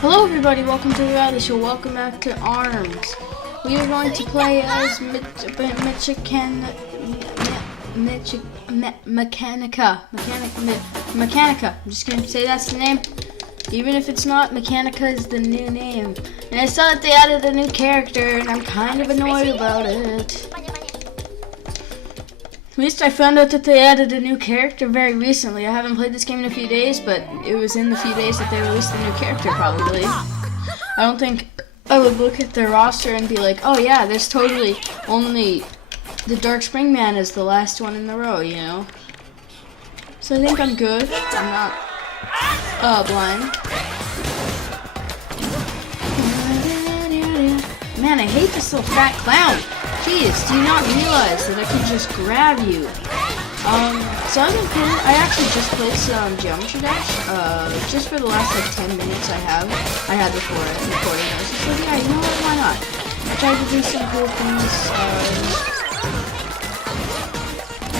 Hello everybody, welcome to the reality show. Welcome back to ARMS. We are going to play as Mechanica. I'm just going to say that's the name. Even if it's not, Mechanica is the new name. And I saw that they added a new character, and I'm kind of annoyed about it. At least I found out that they added a new character very recently. I haven't played this game in a few days, but it was in the few days that they released the new character, probably. I don't think I would look at their roster and be like, oh yeah, there's totally only the Dark Spring Man is the last one in the row, you know? So I think I'm good. I'm not blind. Man, I hate this little fat clown. Jeez, do you not realize that I can just grab you? So I actually just played some Geometry Dash, just for the last like 10 minutes I had before recording this. So yeah, you know what, why not? I tried to do some cool things,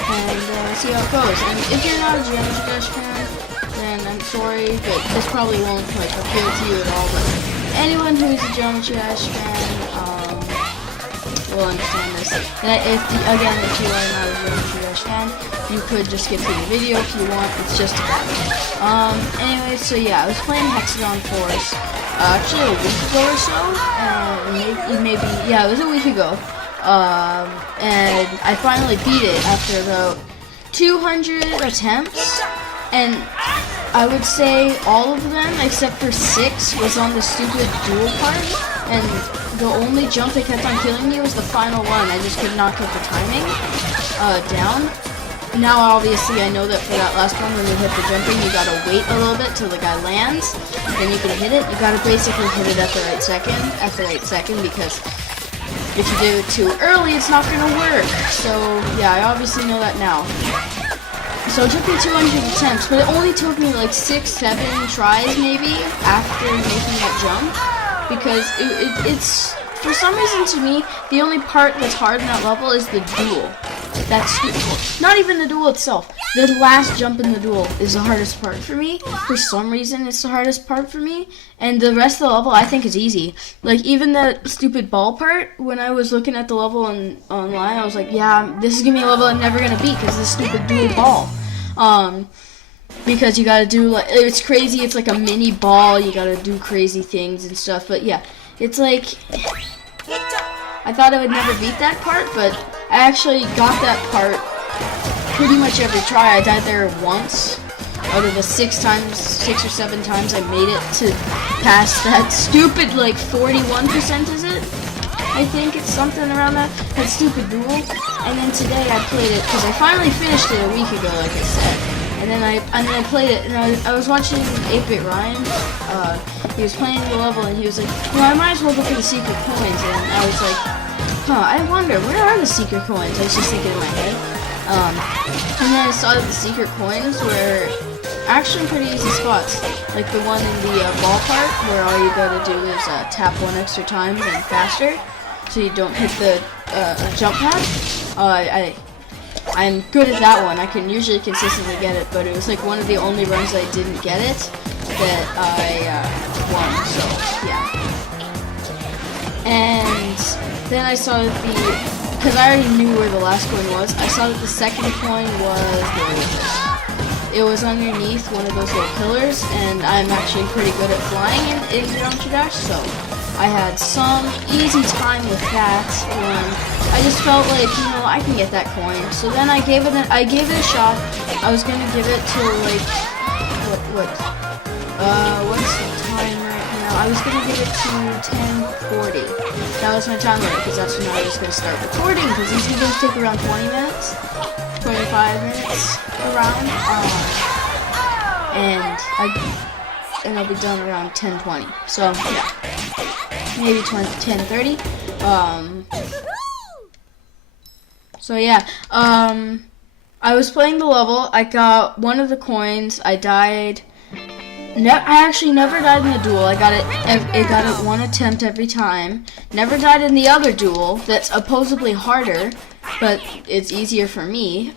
and see how it goes. And if you're not a Geometry Dash fan, then I'm sorry, but this probably won't like appeal to you at all, but anyone who is a Geometry Dash fan, will understand this. And if you are not a Geometry Dash fan, you could just skip through the video if you want. It's just a bad. Anyway, so yeah, I was playing Hexagon Force actually a week ago or so, it was a week ago. And I finally beat it after about 200 attempts, and I would say all of them except for 6 was on the stupid dual part, and the only jump that kept on killing me was the final one. I just could not get the timing down. Now obviously I know that for that last one when you hit the jumping, you gotta wait a little bit till the guy lands, then you can hit it. You gotta basically hit it at the right second, because if you do it too early, it's not gonna work. So yeah, I obviously know that now. So it took me 200 attempts, but it only took me like 6-7 tries maybe after making that jump. Because it's, for some reason to me, the only part that's hard in that level is the duel. That's stupid. Not even the duel itself. The last jump in the duel is the hardest part for me. For some reason, it's the hardest part for me. And the rest of the level, I think, is easy. Like, even the stupid ball part, when I was looking at the level online, I was like, yeah, this is going to be a level I'm never going to beat because this stupid dual ball. Because you gotta do, like, it's crazy, it's like a mini ball, you gotta do crazy things and stuff, but yeah, it's like, I thought I would never beat that part, but I actually got that part pretty much every try. I died there once, out of the 6 or 7 times I made it to pass that stupid, like, 41%, is it? I think it's something around that stupid duel, and then today I played it, because I finally finished it a week ago, like I said. And then I played it, and I was watching 8-Bit Ryan. He was playing the level, and he was like, well, I might as well look for the secret coins. And I was like, huh, I wonder, where are the secret coins? I was just thinking in my head. And then I saw that the secret coins were actually pretty easy spots. Like the one in the ball part, where all you gotta do is tap 1 extra time and faster, so you don't hit the jump pad. I'm good at that one. I can usually consistently get it, but it was like one of the only runs I didn't get it that I won, so yeah. And then I saw that because I already knew where the last coin was, I saw that the second coin was, it was underneath one of those little pillars, and I'm actually pretty good at flying in Geometry Dash, so I had some easy time with that one. I just felt like, you know, I can get that coin. So then I gave it a shot. I was gonna give it to like what's the time right now? I was gonna give it to 10:40. That was my time limit because that's when I was gonna start recording. Because these videos take around 20 minutes, 25 minutes around, and I'll be done around 10:20. So yeah, maybe 10:30. So yeah, I was playing the level, I got one of the coins, I died, I actually never died in the duel, I got it 1 attempt every time, never died in the other duel, that's supposedly harder, but it's easier for me,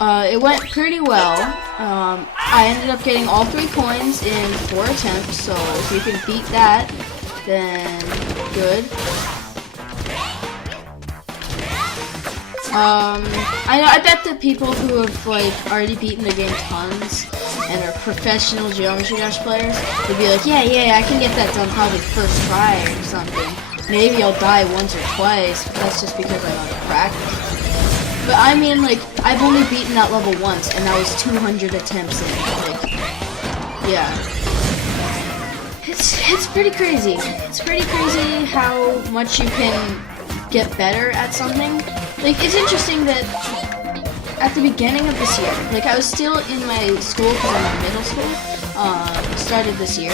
It went pretty well. I ended up getting all 3 coins in 4 attempts, so if you can beat that, then good. I bet that people who have like already beaten the game tons and are professional Geometry Dash players would be like, yeah, I can get that done probably first try or something. Maybe I'll die once or twice, but that's just because I'm out of practice. But I mean, like, I've only beaten that level once, and that was 200 attempts in. Like, yeah. It's pretty crazy. It's pretty crazy how much you can get better at something. Like, it's interesting that at the beginning of this year, like, I was still in my school because I'm in middle school, started this year.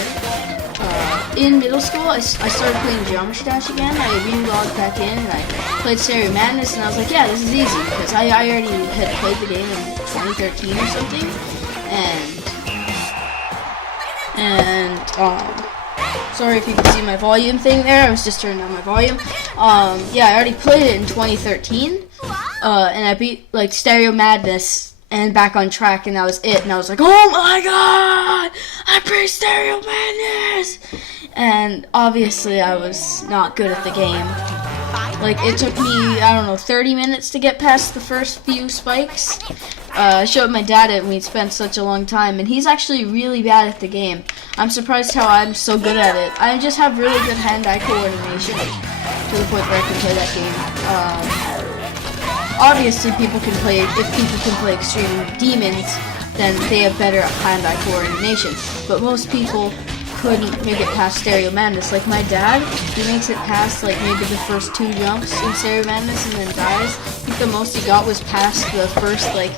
In middle school, I started playing Geometry Dash again. I re-logged back in and I played Stereo Madness, and I was like, yeah, this is easy, because I already had played the game in 2013 or something, and sorry if you can see my volume thing there, I was just turning down my volume. Yeah, I already played it in 2013, and I beat, like, Stereo Madness and Back on Track, and that was it, and I was like, oh my god, I beat Stereo Madness! And obviously I was not good at the game. Like, it took me, I don't know, 30 minutes to get past the first few spikes. I showed my dad it, and we'd spent such a long time, and he's actually really bad at the game. I'm surprised how I'm so good at it. I just have really good hand-eye coordination to the point where I can play that game. Obviously, if people can play Extreme Demons, then they have better hand-eye coordination. But most people couldn't make it past Stereo Madness. Like my dad, he makes it past like maybe the first 2 jumps in Stereo Madness and then dies. I think the most he got was past the first like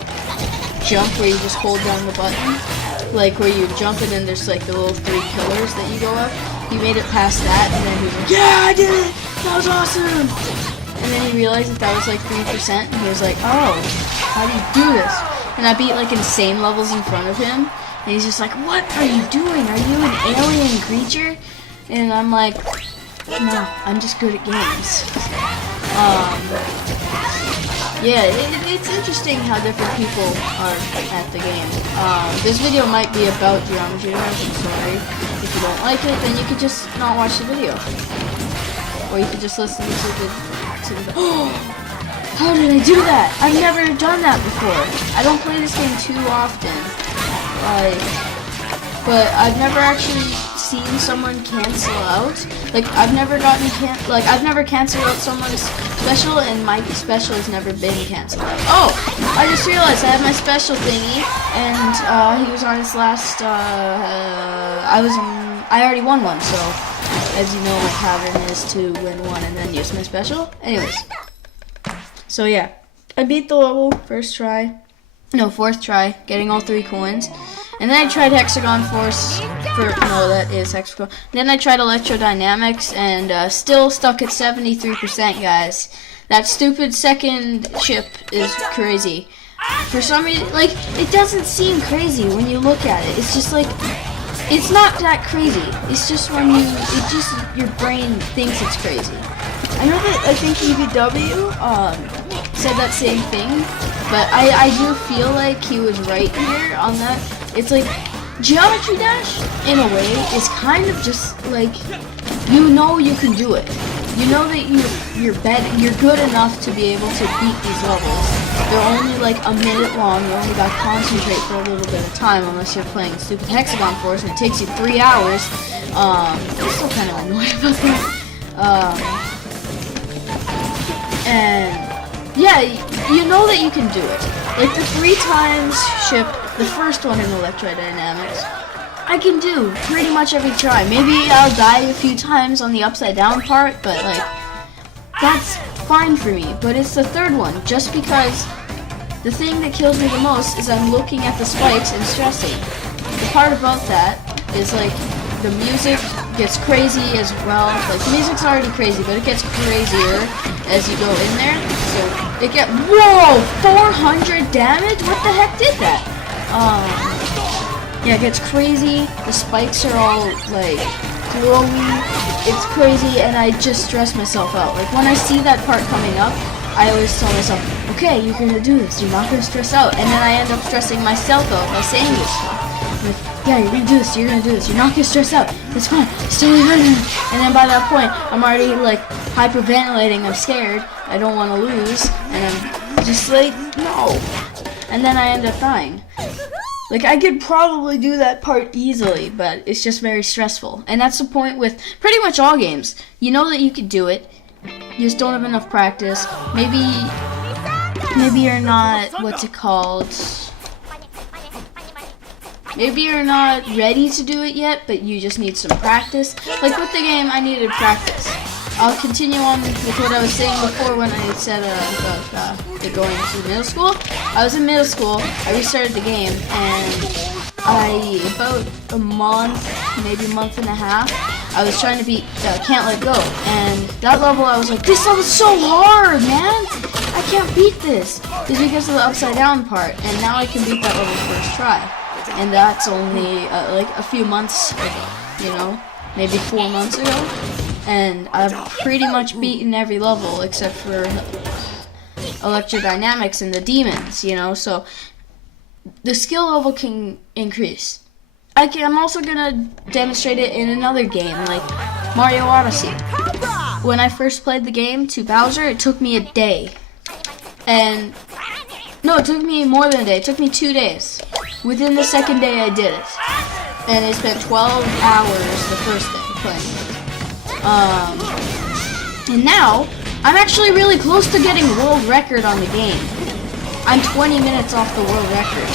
jump where you just hold down the button. Like where you jump and then there's like the little 3 pillars that you go up. He made it past that and then he was like, yeah, I did it! That was awesome! And then he realized that was like 3% and he was like, oh, how do you do this? And I beat like insane levels in front of him. And he's just like, what are you doing? Are you an alien creature? And I'm like, no, I'm just good at games. Yeah, it's interesting how different people are at the game. This video might be about Geometry Dash, I'm sorry. If you don't like it, then you could just not watch the video. Or you could just listen to the oh! How did I do that? I've never done that before. I don't play this game too often. But I've never actually seen someone cancel out. Like, I've never I've never canceled out someone's special, and my special has never been canceled out. Oh! I just realized I have my special thingy, and he was on his last, I already won one, so, as you know, my pattern is to win one and then use my special. Anyways. So yeah, I beat the level fourth try, getting all 3 coins. And then I tried Hexagon Force that is Hexagon. Then I tried Electrodynamics and still stuck at 73%, guys. That stupid second chip is crazy. For some reason, like, it doesn't seem crazy when you look at it. It's just like, it's not that crazy. It's just your brain thinks it's crazy. I know that I think EBW said that same thing, but I do feel like he was right here on that. It's like Geometry Dash, in a way, is kind of just like, you know you can do it. You know that you're good enough to be able to beat these levels. They're only like a minute long. You only got to concentrate for a little bit of time, unless you're playing stupid Hexagon Force, and it takes you 3 hours. I'm still kind of annoyed about that. And yeah, you know that you can do it. Like the 3 times ship, the first one in Electrodynamics, I can do pretty much every try. Maybe I'll die a few times on the upside down part, but like, that's fine for me. But it's the 3rd one, just because the thing that kills me the most is I'm looking at the spikes and stressing. The part about that is like, the music gets crazy as well. Like, the music's already crazy, but it gets crazier as you go in there. So, whoa! 400 damage? What the heck did that? Yeah, it gets crazy. The spikes are all, like, glowy. It's crazy, and I just stress myself out. Like, when I see that part coming up, I always tell myself, okay, you're gonna do this. You're not gonna stress out. And then I end up stressing myself out by saying this stuff. I'm like, yeah, you're gonna do this. You're gonna do this. You're not gonna stress out. It's fine. Still learning. And then by that point, I'm already like hyperventilating. I'm scared. I don't want to lose. And I'm just like, no. And then I end up dying. Like, I could probably do that part easily, but it's just very stressful. And that's the point with pretty much all games. You know that you could do it. You just don't have enough practice. Maybe you're not, what's it called? Maybe you're not ready to do it yet, but you just need some practice. Like with the game, I needed practice. I'll continue on with what I was saying before when I said about going to middle school. I was in middle school, I restarted the game, and about a month, maybe a month and a half, I was trying to beat Can't Let Go. And that level, I was like, this level's so hard, man! I can't beat this! It's because of the upside down part, and now I can beat that level first try. And that's only like a few months ago, you know? Maybe 4 months ago. And I've pretty much beaten every level except for electrodynamics and the demons, you know? So the skill level can increase. I'm also gonna demonstrate it in another game, like Mario Odyssey. When I first played the game to Bowser, it took me a day. And no, it took me more than a day. It took me 2 days. Within the second day, I did it. And I spent 12 hours the first day playing it. And now, I'm actually really close to getting world record on the game. I'm 20 minutes off the world record.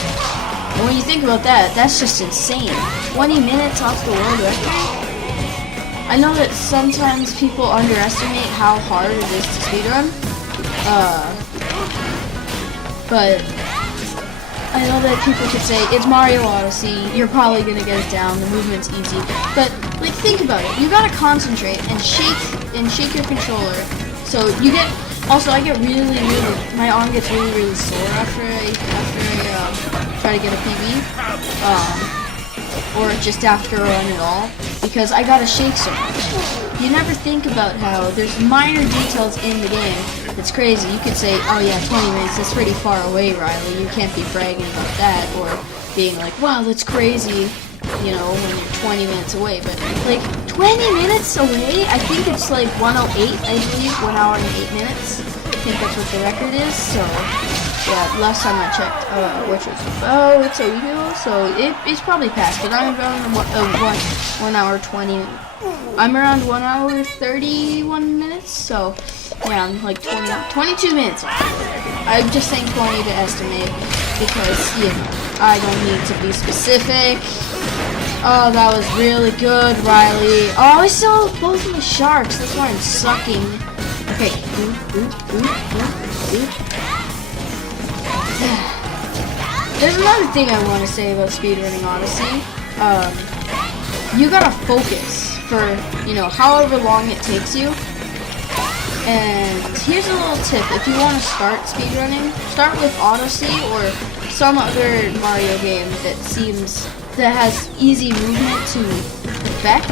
And when you think about that, that's just insane. 20 minutes off the world record? I know that sometimes people underestimate how hard it is to speedrun. But I know that people could say, it's Mario Odyssey, you're probably gonna get it down, the movement's easy. But, like, think about it. You gotta concentrate and shake your controller. So you get, also I get really, my arm gets really sore after I try to get a PB. Or just after a run at all. Because I gotta shake so much. You never think about how there's minor details in the game. It's crazy. You could say, oh yeah, 20 minutes, that's pretty far away, Riley. You can't be bragging about that, or being like, wow, that's crazy, you know, when you're 20 minutes away. But, like, 20 minutes away? I think it's like 108, I believe, 1 hour and 8 minutes. I think that's what the record is, so, yeah, last time I checked, which was, it's a week ago, so it's probably passed, but I'm around 1 hour 20, I'm around 1 hour 31 minutes, so, yeah, I'm like 22 minutes off the world record. I'm just saying 20 to estimate, because, you know, I don't need to be specific. Oh, that was really good, Riley. Oh, I still have both of the sharks, that's why I'm sucking. Okay, There's another thing I want to say about speedrunning Odyssey. You gotta focus for, you know, however long it takes you. And here's a little tip. If you want to start speedrunning, start with Odyssey or some other Mario game that has easy movement to effect.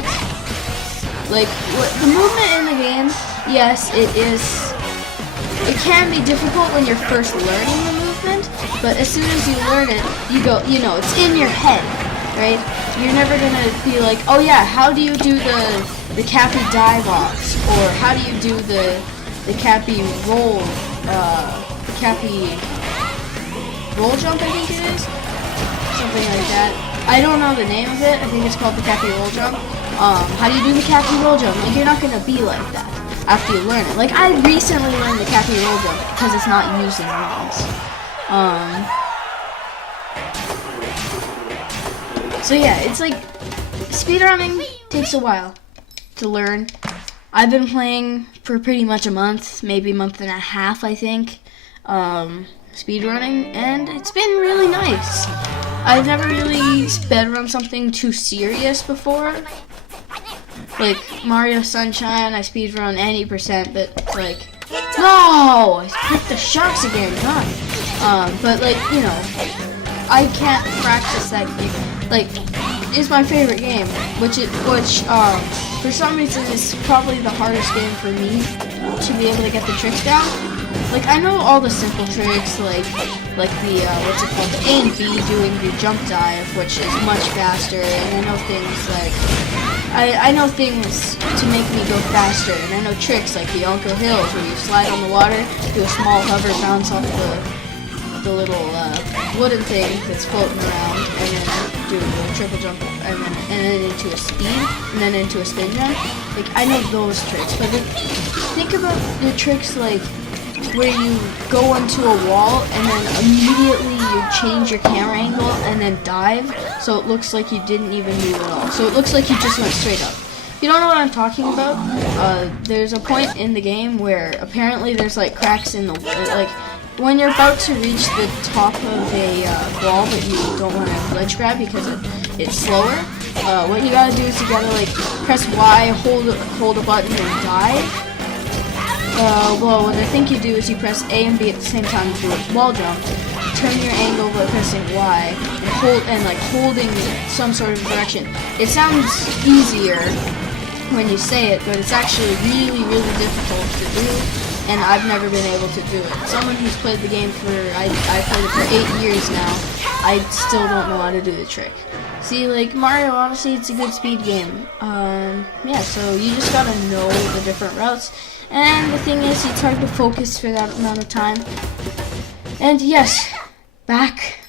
Like, the movement in the game, yes, it can be difficult when you're first learning the movement, but as soon as you learn it, you know, it's in your head, right? You're never gonna be like, oh yeah, how do you do the Cappy dive offs, or how do you do the Cappy roll, the Cappy roll jump, I think it is, something like that. I don't know the name of it. I think it's called the Cappy roll jump. How do you do the Cappy roll jump? Like, you're not gonna be like that after you learn it. Like, I recently learned the Cappy roll jump because it's not used in ROMs. So yeah, it's like, speedrunning takes a while to learn. I've been playing for pretty much a month, maybe a month and a half, I think, speedrunning, and it's been really nice. I've never really speedrun something too serious before. Like Mario Sunshine, I speedrun any %, but like, no! I picked the sharks again, God. But like, you know, I can't practice that game. Like, it's my favorite game, which for some reason is probably the hardest game for me to be able to get the tricks down. like I know all the simple tricks, like the what's it called, the A and B doing the jump dive, which is much faster, and I know things like I know things to make me go faster, and I know tricks like the Uncle Hills where you slide on the water, do a small hover, bounce off the little wooden thing that's floating around, and then do a triple jump, and then into a speed, and then into a spin jump. Like I know those tricks, but think about the tricks like where you go onto a wall and then immediately you change your camera angle and then dive, so it looks like you didn't even move at all. So it looks like you just went straight up. If you don't know what I'm talking about, there's a point in the game where apparently there's like cracks in the like when you're about to reach the top of a wall, but you don't want to ledge grab because it's slower. What you gotta do is you gotta like press Y, hold a button, and dive. Well, what I think you do is you press A and B at the same time to do a wall jump. Turn your angle by pressing Y and holding some sort of direction. It sounds easier when you say it, but it's actually really, really difficult to do, and I've never been able to do it. Someone who's played the game I played it for 8 years now, I still don't know how to do the trick. See, like Mario Odyssey, it's a good speed game. Yeah, so you just gotta know the different routes. And the thing is, it's hard to focus for that amount of time. And yes, back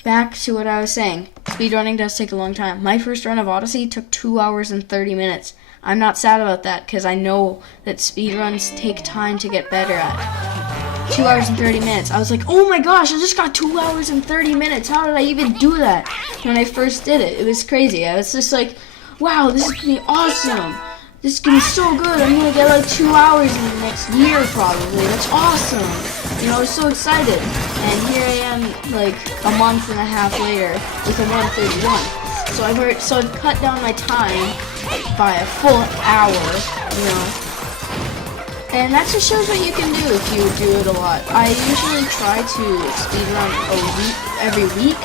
to what I was saying. Speedrunning does take a long time. My first run of Odyssey took 2 hours and 30 minutes. I'm not sad about that, because I know that speedruns take time to get better at. 2 hours and 30 minutes. I was like, oh my gosh, I just got 2 hours and 30 minutes. How did I even do that? When I first did it, it was crazy. I was just like, wow, this is gonna be awesome. This is gonna be so good. I'm gonna get like 2 hours in the next year probably. That's awesome. You know, I was so excited. And here I am like a month and a half later with a 1:31. So I've cut down my time by a full hour, you know. And that just shows what you can do if you do it a lot. I usually try to speedrun every week,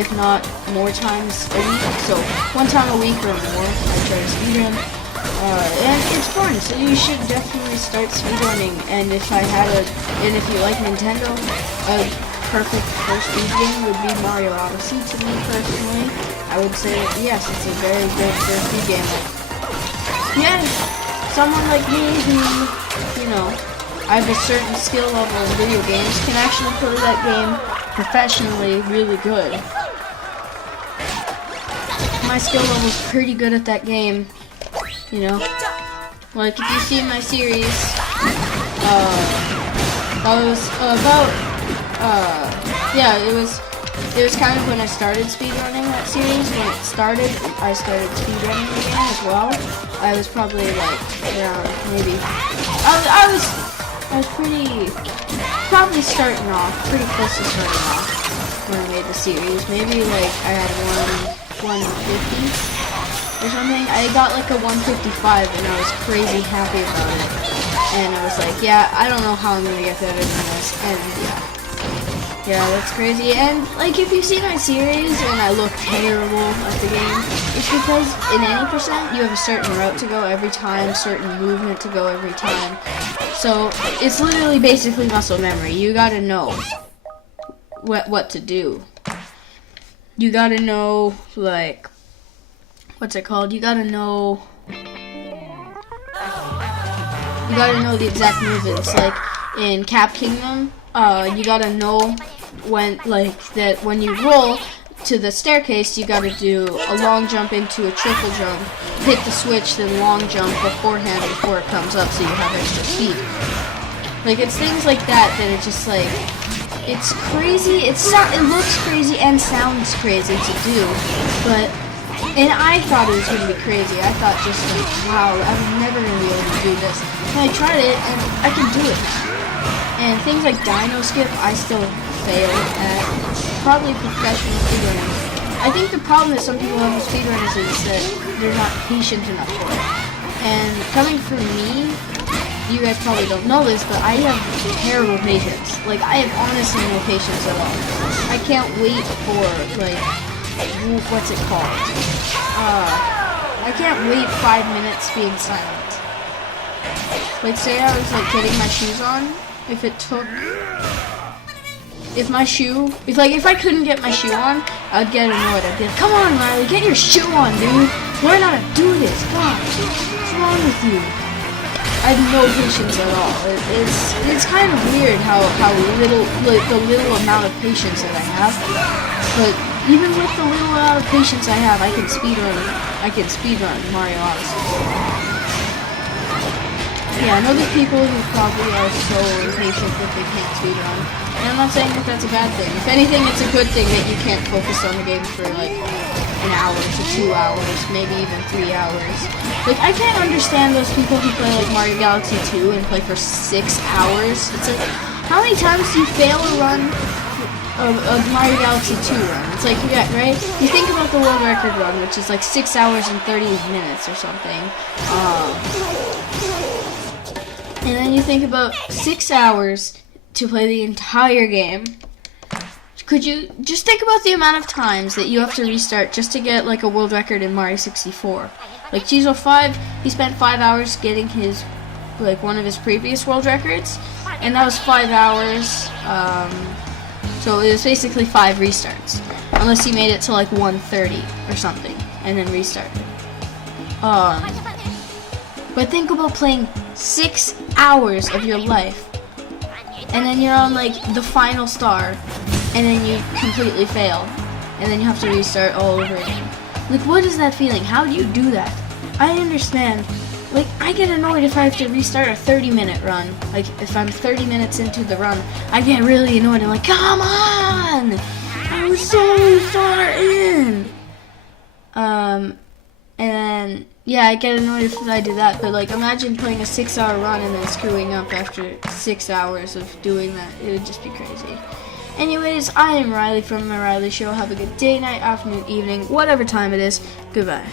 if not more times a week. So 1 time a week or more, I try to speedrun. And it's fun, so you should definitely start speedrunning. And if you like Nintendo, a perfect first speed game would be Mario Odyssey to me personally. I would say yes, it's a very good first speed game. Yeah, someone like me who, you know, I have a certain skill level in video games can actually play that game professionally really good. My skill level's pretty good at that game. You know, like if you see my series, that was about, yeah, it was kind of when I started speedrunning that series. When it started, I started speedrunning the game as well. I was probably like around maybe, I was probably starting off, pretty close to starting off when I made the series. Maybe like I had 150. Or something. I got like a 155 and I was crazy happy about it. And I was like, yeah, I don't know how I'm gonna get better than this. And yeah, that's crazy. And like if you see my series and I look terrible at the game, it's because in any percent you have a certain route to go every time, certain movement to go every time. So it's literally basically muscle memory. You gotta know what to do. You gotta know like, what's it called? You gotta know the exact movements. Like in Cap Kingdom, you gotta know when you roll to the staircase, you gotta do a long jump into a triple jump, hit the switch, then long jump beforehand before it comes up, so you have extra speed. Like it's things like that it's just like, it's crazy. It looks crazy and sounds crazy to do, but. And I thought it was going to be crazy. I thought just like, wow, I'm never going to be able to do this. And I tried it, and I can do it now. And things like Dino Skip, I still fail at. Probably professional speedrunners. I think the problem that some people have with speedrunners is that they're not patient enough for it. And coming from me, you guys probably don't know this, but I have terrible patience. Like, I have honestly no patience at all. I can't wait for, like, what's it called? I can't wait 5 minutes being silent. Like say I was like getting my shoes on if it took, if I couldn't get my shoe on, I'd get annoyed. I'd be like, come on, Riley, get your shoe on, dude. Learn how to do this. Gosh, what's wrong with you? I have no patience at all. It's kind of weird how little, like the little amount of patience that I have. But even with the little amount of patience I have, I can speedrun Mario Odyssey. Yeah, I know there's people who probably are so impatient that they can't speedrun. And I'm not saying that that's a bad thing. If anything, it's a good thing that you can't focus on the game for like an hour to 2 hours, maybe even 3 hours. Like, I can't understand those people who play like Mario Galaxy 2 and play for 6 hours. It's like, how many times do you fail a run? A Mario Galaxy 2 run. It's like, yeah, right? You think about the world record run, which is like 6 hours and 30 minutes or something. And then you think about 6 hours to play the entire game. Could you just think about the amount of times that you have to restart just to get like a world record in Mario 64? Like Chizo 5, he spent 5 hours getting his, like one of his previous world records, and that was 5 hours. So it was basically 5 restarts, unless he made it to like 130 or something, and then restarted. But think about playing 6 hours of your life, and then you're on like the final star, and then you completely fail, and then you have to restart all over again. Like, what is that feeling? How do you do that? I understand. Like, I get annoyed if I have to restart a 30-minute run. Like, if I'm 30 minutes into the run, I get really annoyed. I'm like, come on! I was so far in! And yeah, I get annoyed if I do that, but like, imagine playing a 6-hour run and then screwing up after 6 hours of doing that. It would just be crazy. Anyways, I am Riley from The Riley Show. Have a good day, night, afternoon, evening, whatever time it is. Goodbye.